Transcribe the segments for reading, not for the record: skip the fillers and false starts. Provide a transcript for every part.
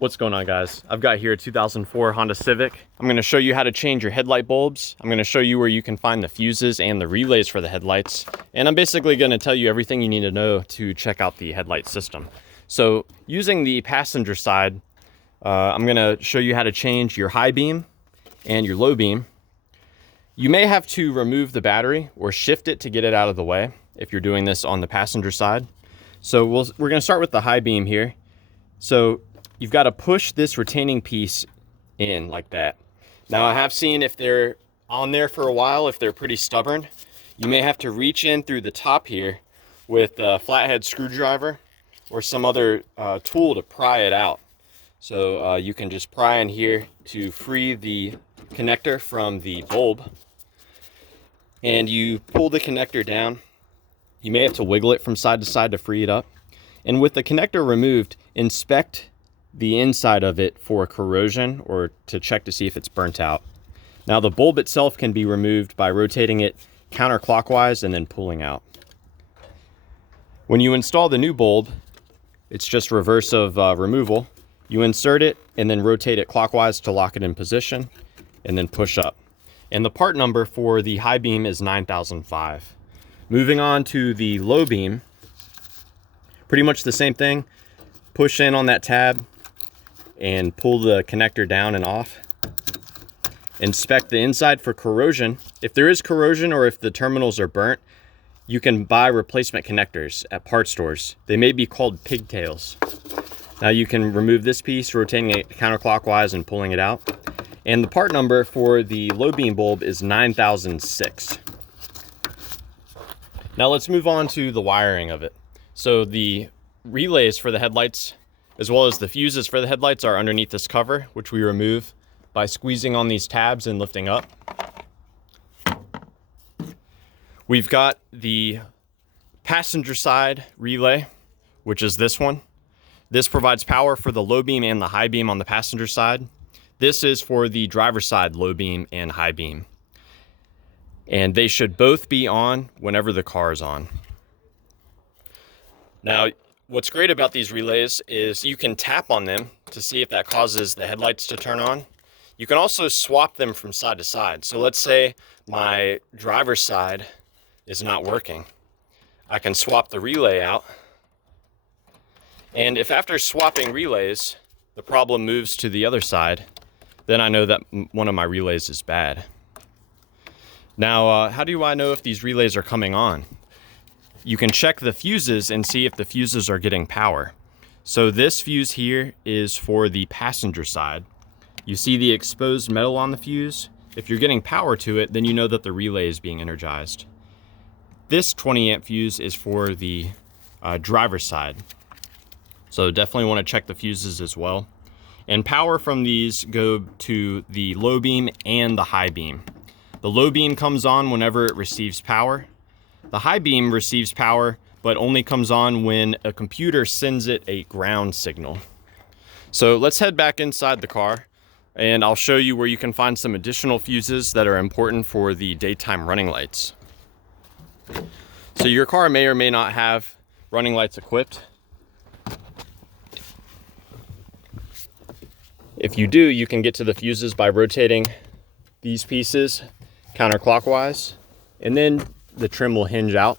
What's going on, guys? I've got here a 2004 Honda Civic. I'm going to show you how to change your headlight bulbs. I'm going to show you where you can find the fuses and the relays for the headlights. And I'm basically going to tell you everything you need to know to check out the headlight system. So using the passenger side, I'm going to show you how to change your high beam and your low beam. You may have to remove the battery or shift it to get it out of the way if you're doing this on the passenger side. So we're going to start with the high beam here. So you've got to push this retaining piece in like that. Now, I have seen if they're on there for a while, if they're pretty stubborn, you may have to reach in through the top here with a flathead screwdriver or some other tool to pry it out. So you can just pry in here to free the connector from the bulb. And you pull the connector down. You may have to wiggle it from side to side to free it up. And with the connector removed, inspect the inside of it for corrosion or to check to see if it's burnt out. Now, the bulb itself can be removed by rotating it counterclockwise and then pulling out. When you install the new bulb, it's just reverse of removal. You insert it and then rotate it clockwise to lock it in position and then push up. And the part number for the high beam is 9005. Moving on to the low beam, pretty much the same thing. Push in on that tab and pull the connector down and off. Inspect the inside for corrosion. If there is corrosion or if the terminals are burnt, you can buy replacement connectors at parts stores. They may be called pigtails. Now you can remove this piece, rotating it counterclockwise and pulling it out. And the part number for the low beam bulb is 9006. Now let's move on to the wiring of it. So the relays for the headlights, as well as the fuses for the headlights, are underneath this cover, which we remove by squeezing on these tabs and lifting up. We've got the passenger side relay, which is this one. This provides power for the low beam and the high beam on the passenger side. This is for the driver's side low beam and high beam. And they should both be on whenever the car is on. Now, what's great about these relays is you can tap on them to see if that causes the headlights to turn on. You can also swap them from side to side. So let's say my driver's side is not working. I can swap the relay out. And if after swapping relays, the problem moves to the other side, then I know that one of my relays is bad. Now, how do I know if these relays are coming on? You can check the fuses and see if the fuses are getting power. So this fuse here is for the passenger side. You see the exposed metal on the fuse? If you're getting power to it, then you know that the relay is being energized. This 20 amp fuse is for the driver's side. So definitely want to check the fuses as well. And power from these go to the low beam and the high beam. The low beam comes on whenever it receives power. The high beam receives power, but only comes on when a computer sends it a ground signal. So let's head back inside the car and I'll show you where you can find some additional fuses that are important for the daytime running lights. So your car may or may not have running lights equipped. If you do, you can get to the fuses by rotating these pieces counterclockwise, and then the trim will hinge out.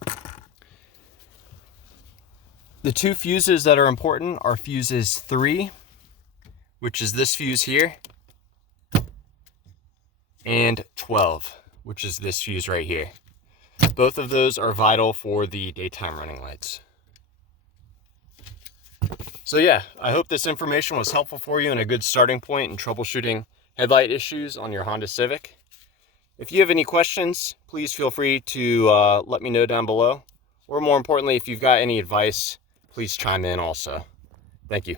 The two fuses that are important are fuses 3, which is this fuse here, and 12, which is this fuse right here. Both of those are vital for the daytime running lights. So yeah, I hope this information was helpful for you and a good starting point in troubleshooting headlight issues on your Honda Civic. If you have any questions, please feel free to let me know down below. Or more importantly, if you've got any advice, please chime in also. Thank you.